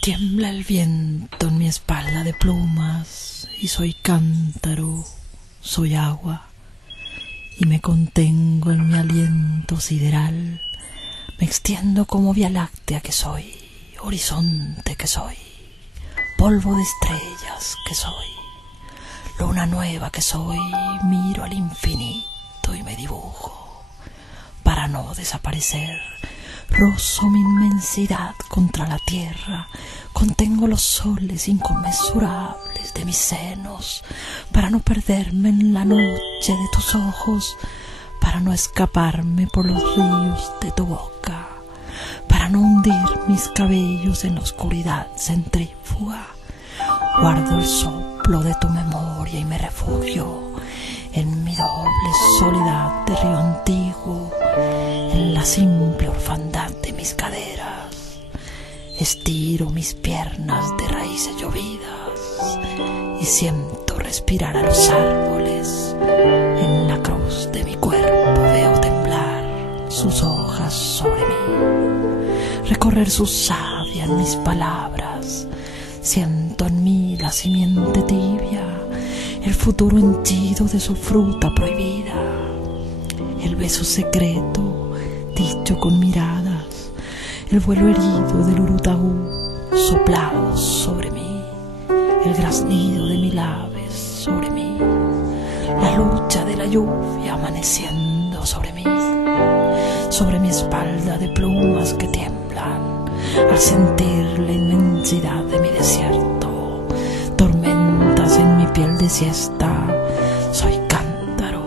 Tiembla el viento en mi espalda de plumas y soy cántaro, soy agua y me contengo en mi aliento sideral. Me extiendo como vía láctea que soy, horizonte que soy, polvo de estrellas que soy, luna nueva que soy. Miro al infinito y me dibujo para no desaparecer. Rozo mi inmensidad contra la tierra, contengo los soles inconmensurables de mis senos, para no perderme en la noche de tus ojos, para no escaparme por los ríos de tu boca, para no hundir mis cabellos en la oscuridad centrífuga. Guardo el soplo de tu memoria y me refugio en mi doble soledad de río antiguo, en la simple orfandad de mis caderas. Estiro mis piernas de raíces llovidas y siento respirar a los árboles. En la cruz de mi cuerpo veo temblar sus hojas sobre mí, recorrer su savia en mis palabras. Siento en mí la simiente tibia, el futuro henchido de su fruta prohibida, el beso secreto dicho con miradas, el vuelo herido del urutaú soplado sobre mí, el graznido de mil aves sobre mí, la lucha de la lluvia amaneciendo sobre mi espalda de plumas que tiemblan al sentir la inmensidad de mi desierto, tormentas en mi piel de siesta. Soy cántaro,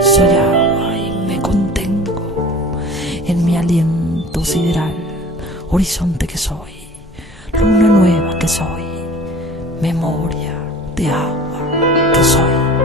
soy agua y me contengo en mi aliento sideral, horizonte que soy, luna nueva que soy, memoria de agua que soy.